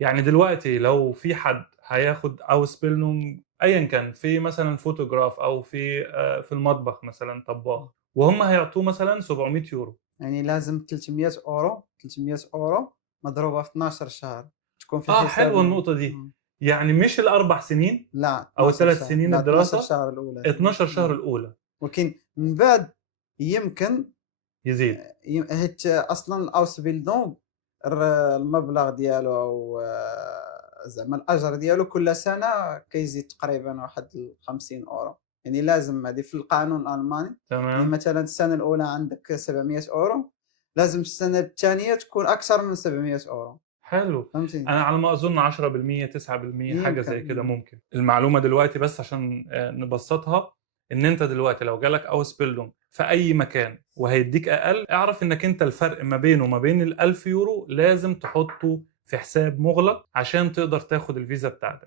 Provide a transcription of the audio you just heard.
يعني دلوقتي لو في حد هياخد Ausbildung أيًا كان في مثلًا فوتوغراف أو في المطبخ مثلًا طباخ، وهُم هيعطوه مثلًا 700€. يعني لازم 300€، 300€ مضروبة في 12 شهر، تكون في حلوة حسابنا. النقطة دي، إمم. يعني مش ال4 سنين لا أو 12 ال3 شهر، سنين لا 12 الدراسة، شهر الأولى. 12 شهر آه. الأولى ولكن من بعد يمكن يزيد. حيت أصلًا الAusbildung المبلغ ديالو أو زعما الأجر ديالو كل سنة كيزيد تقريبًا واحد ال50€، يعني لازم هذه في القانون الألماني. يعني تمام، مثلًا السنة الأولى عندك 700€، لازم السنة الثانية تكون أكثر من 700€. حلو. فهمتي؟ أنا على ما أظن 10%، 9% حاجة يمكن. زي كده ممكن. المعلومة دلوقتي بس عشان نبسّطها، إن أنت دلوقتي لو جالك Ausbildung في أي مكان وهيدّيك أقل، اعرف إنّك أنت الفرق ما بينه وما بين ال1000€ لازم تحطّه في حساب مُغلق عشان تقدر تاخد الفيزا بتاعتك.